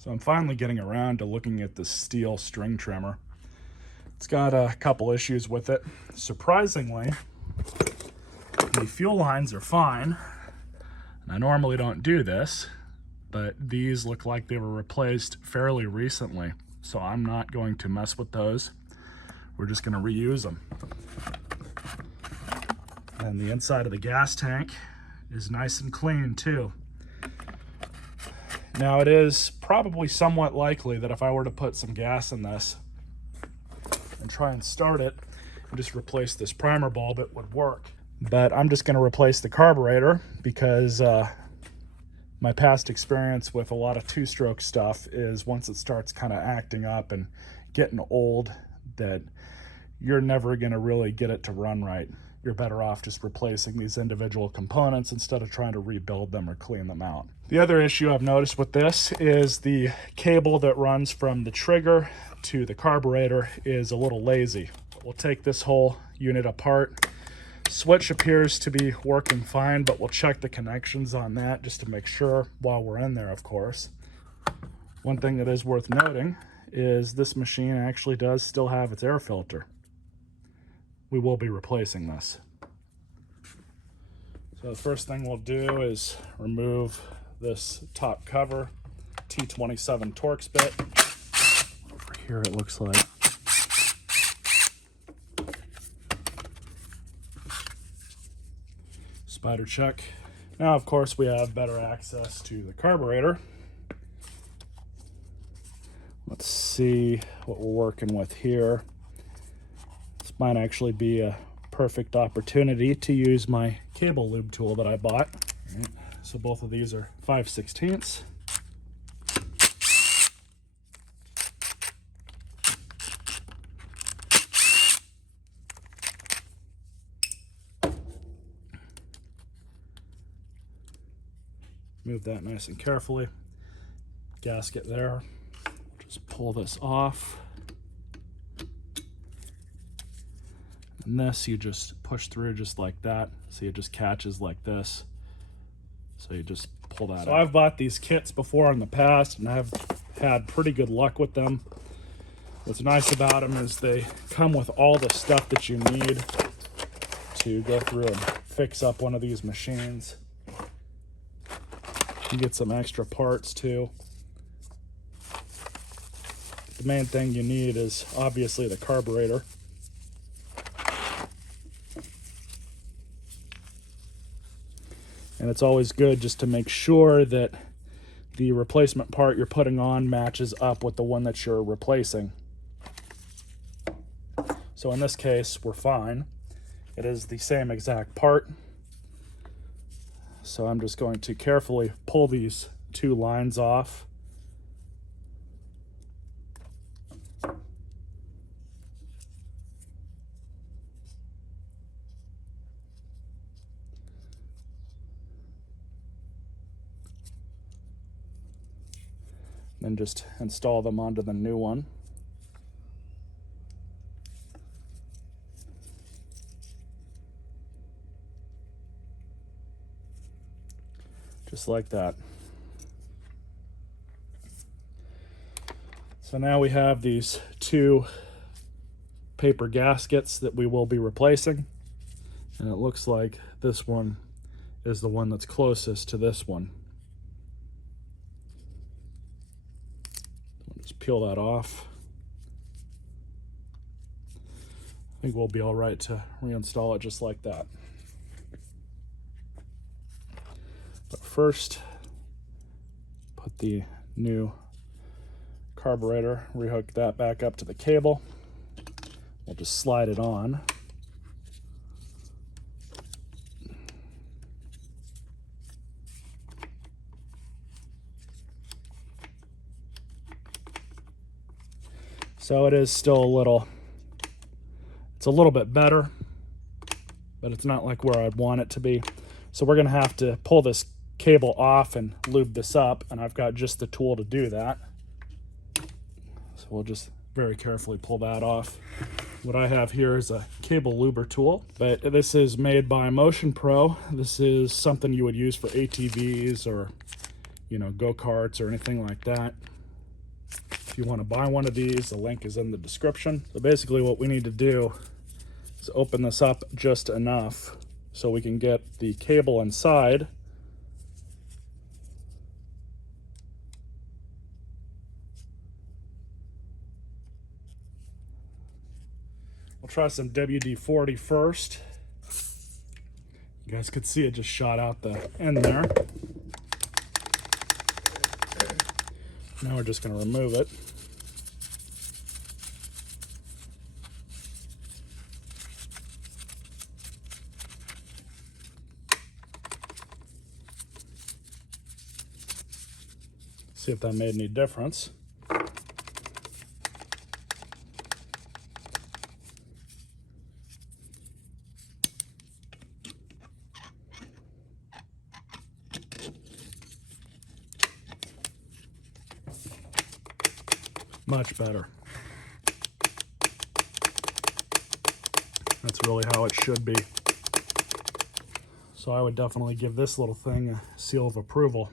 So I'm finally getting around to looking at the Stihl string trimmer. It's got a couple issues with it. Surprisingly, the fuel lines are fine. And I normally don't do this, but these look like they were replaced fairly recently. So I'm not going to mess with those. We're just going to reuse them. And the inside of the gas tank is nice and clean too. Now it is probably somewhat likely that if I were to put some gas in this and try and start it and just replace this primer bulb, it would work. But I'm just going to replace the carburetor because my past experience with a lot of two-stroke stuff is once it starts kind of acting up and getting old, that you're never going to really get it to run right. You're better off just replacing these individual components instead of trying to rebuild them or clean them out. The other issue I've noticed with this is the cable that runs from the trigger to the carburetor is a little lazy. We'll take this whole unit apart. Switch appears to be working fine, but we'll check the connections on that just to make sure while we're in there, of course. One thing that is worth noting is this machine actually does still have its air filter. We will be replacing this. So the first thing we'll do is remove this top cover, T27 Torx bit. Over here it looks like. Spider check. Now of course we have better access to the carburetor. Let's see what we're working with here. This might actually be a perfect opportunity to use my cable lube tool that I bought. Right. So both of these are 5/16. Move that nice and carefully. Gasket there. Just pull this off. And this you just push through just like that. See, it just catches like this. So you just pull that out. So I've bought these kits before in the past and I've had pretty good luck with them. What's nice about them is they come with all the stuff that you need to go through and fix up one of these machines. You get some extra parts too. The main thing you need is obviously the carburetor. And it's always good just to make sure that the replacement part you're putting on matches up with the one that you're replacing. So in this case, we're fine. It is the same exact part. So I'm just going to carefully pull these two lines off. Then just install them onto the new one. Just like that. So now we have these two paper gaskets that we will be replacing. And it looks like this one is the one that's closest to this one. Just peel that off. I think we'll be all right to reinstall it just like that. But first, put the new carburetor, rehook that back up to the cable. We'll just slide it on. So it is still it's a little bit better, but it's not like where I'd want it to be. So we're gonna have to pull this cable off and lube this up, and I've got just the tool to do that. So we'll just very carefully pull that off. What I have here is a cable luber tool, but this is made by Motion Pro. This is something you would use for ATVs or, you know, go-karts or anything like that. you want to buy one of these, the link is in the description. So basically what we need to do is open this up just enough so we can get the cable inside. We'll try some WD-40 first. You guys could see it just shot out the end there. Now we're just going to remove it. See if that made any difference. Much better. That's really how it should be. So I would definitely give this little thing a seal of approval.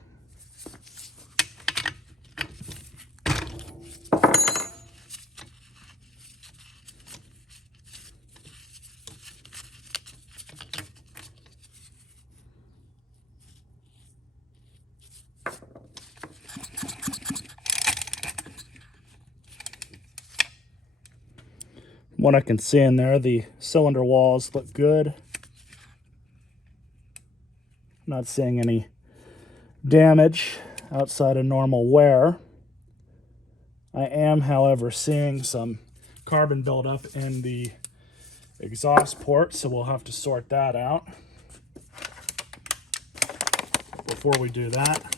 What I can see in there, the cylinder walls look good. Not seeing any damage outside of normal wear. I am, however, seeing some carbon buildup in the exhaust port, so we'll have to sort that out. Before we do that,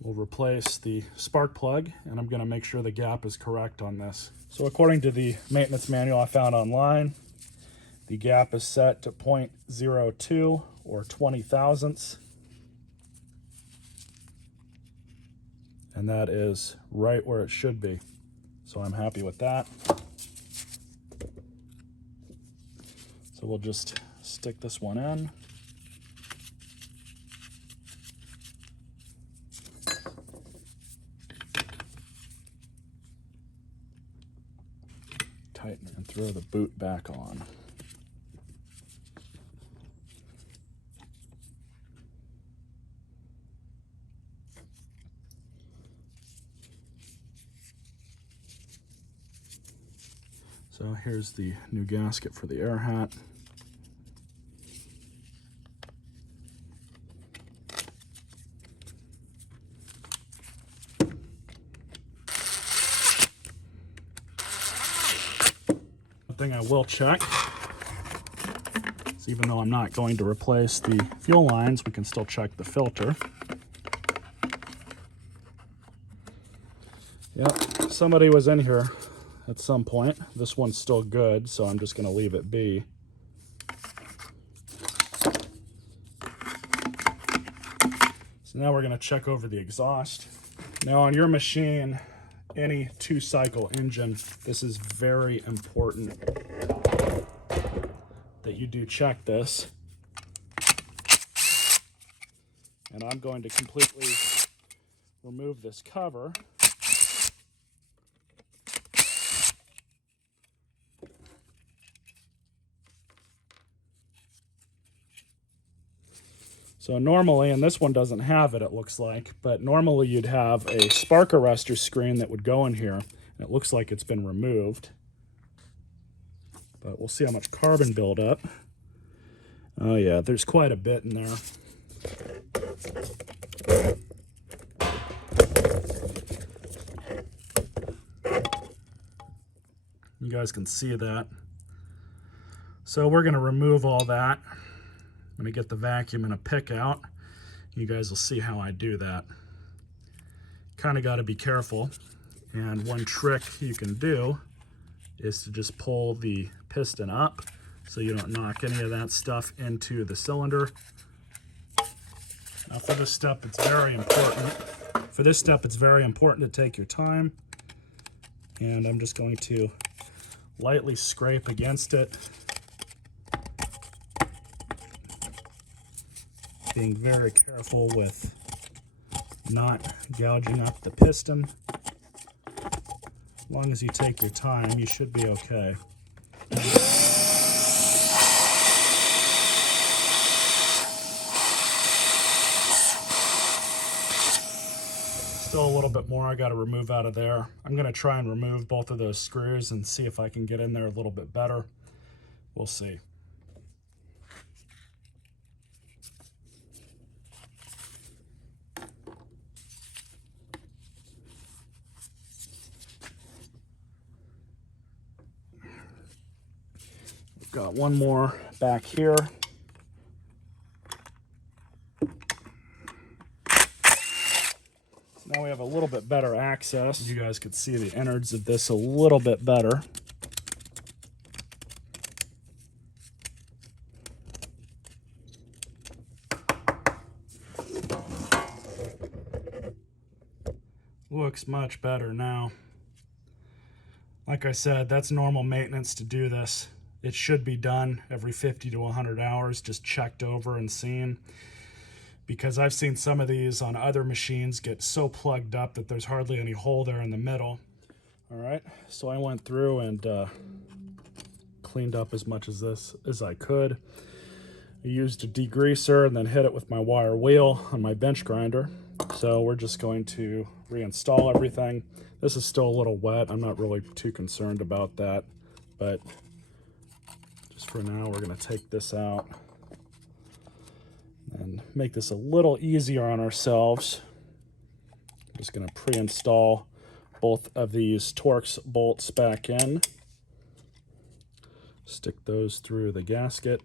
we'll replace the spark plug, and I'm going to make sure the gap is correct on this. So according to the maintenance manual I found online, the gap is set to 0.02 or 20 thousandths. And that is right where it should be. So I'm happy with that. So we'll just stick this one in. Tighten and throw the boot back on. So here's the new gasket for the air hat. Thing I will check is, even though I'm not going to replace the fuel lines, we can still check the filter. Yep, somebody was in here at some point. This one's still good, so I'm just going to leave it be. So now we're going to check over the exhaust. Now on your machine, any 2-cycle engine, this is very important that you do check this. And I'm going to completely remove this cover. So normally, and this one doesn't have it, it looks like, but normally you'd have a spark arrestor screen that would go in here. And it looks like it's been removed. But we'll see how much carbon buildup. Oh yeah, there's quite a bit in there. You guys can see that. So we're going to remove all that. I'm going to get the vacuum and a pick out. You guys will see how I do that. Kind of got to be careful. And one trick you can do is to just pull the piston up so you don't knock any of that stuff into the cylinder. Now for this step, it's very important. For this step, it's very important to take your time. And I'm just going to lightly scrape against it, being very careful with not gouging up the piston. long as you take your time, you should be okay. Still a little bit more I got to remove out of there. I'm going to try and remove both of those screws and see if I can get in there a little bit better. We'll see. We've got one more back here. Now we have a little bit better access. You guys could see the innards of this a little bit better. Looks much better now. Like I said, that's normal maintenance to do this. It should be done every 50 to 100 hours, just checked over and seen. Because I've seen some of these on other machines get so plugged up that there's hardly any hole there in the middle. All right, so I went through and cleaned up as much as this as I could. I used a degreaser and then hit it with my wire wheel on my bench grinder. So we're just going to reinstall everything. This is still a little wet. I'm not really too concerned about that, but just for now, we're gonna take this out and make this a little easier on ourselves. I'm just going to pre-install both of these Torx bolts back in. Stick those through the gasket,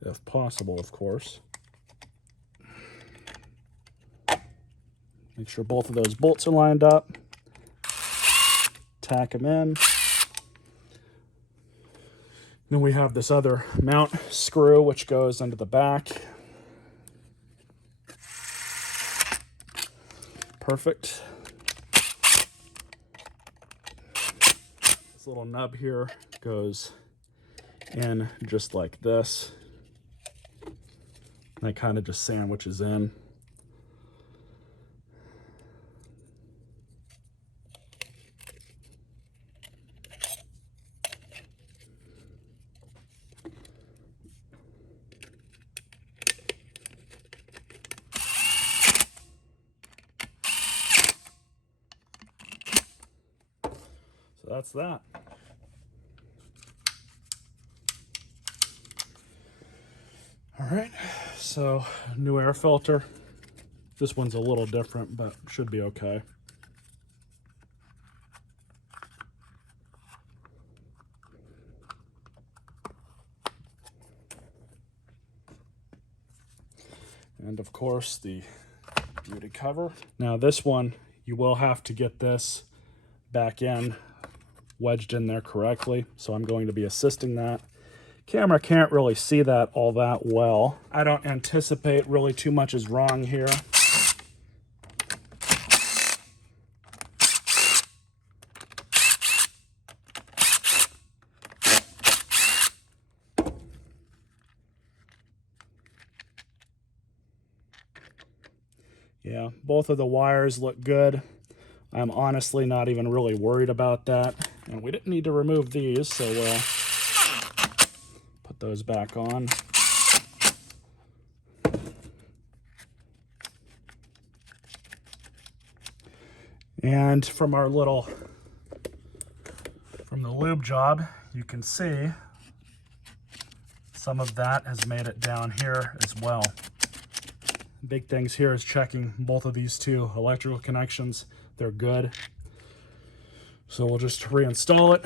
if possible, of course. Make sure both of those bolts are lined up. Tack them in. Then we have this other mount screw which goes into the back. Perfect. This little nub here goes in just like this. And it kind of just sandwiches in. That's that. All right, so new air filter. This one's a little different, but should be okay. And of course, the beauty cover. Now this one, you will have to get this back in, wedged in there correctly, so I'm going to be assisting that. Camera can't really see that all that well. I don't anticipate really too much is wrong here. Yeah, both of the wires look good. I'm honestly not even really worried about that. And we didn't need to remove these, so we'll put those back on. And from the lube job, you can see some of that has made it down here as well. Big things here is checking both of these two electrical connections. They're good. So we'll just reinstall it.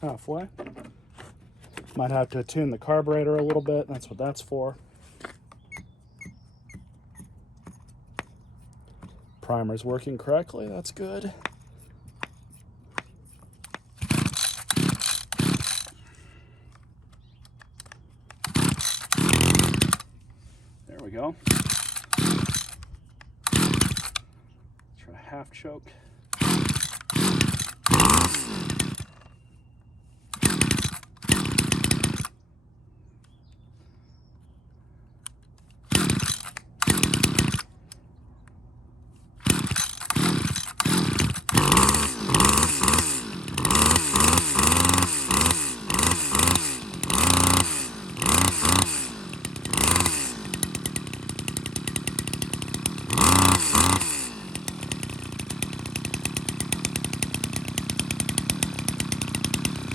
Halfway. Might have to tune the carburetor a little bit. That's what that's for. Primer's working correctly. That's good. go. Try half choke.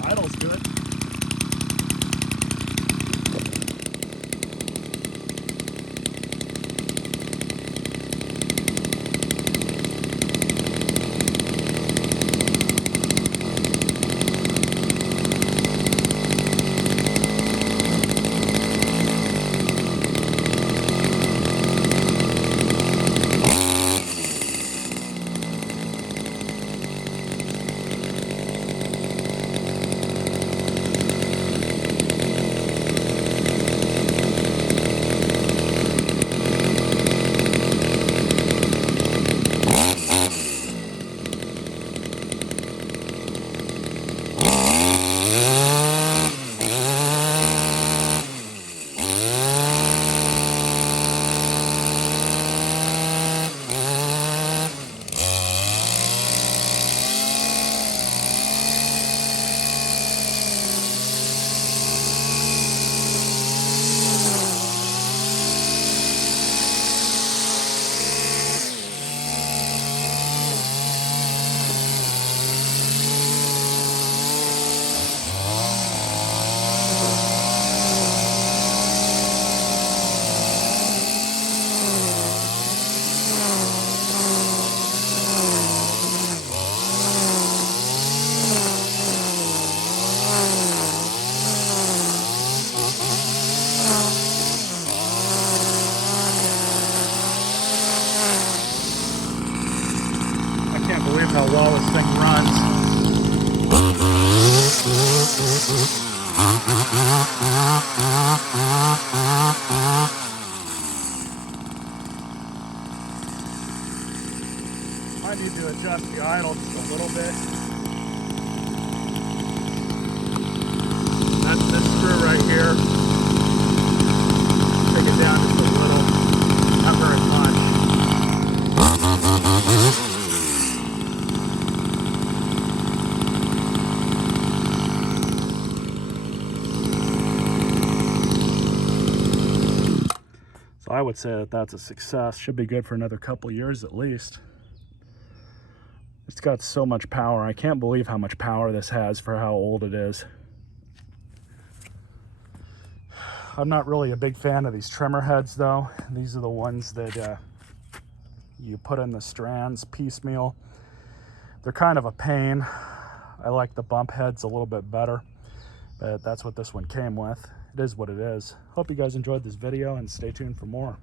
Idle's good. Believe how well this thing runs. I need to adjust the idle just a little bit. That's this screw right here. Take it down just a little, not very much. So I would say that that's a success. Should be good for another couple years at least. It's got so much power. I can't believe how much power this has for how old it is. I'm not really a big fan of these trimmer heads though. These are the ones that you put in the strands piecemeal. They're kind of a pain. I like the bump heads a little bit better, but that's what this one came with. It is what it is. Hope you guys enjoyed this video and stay tuned for more.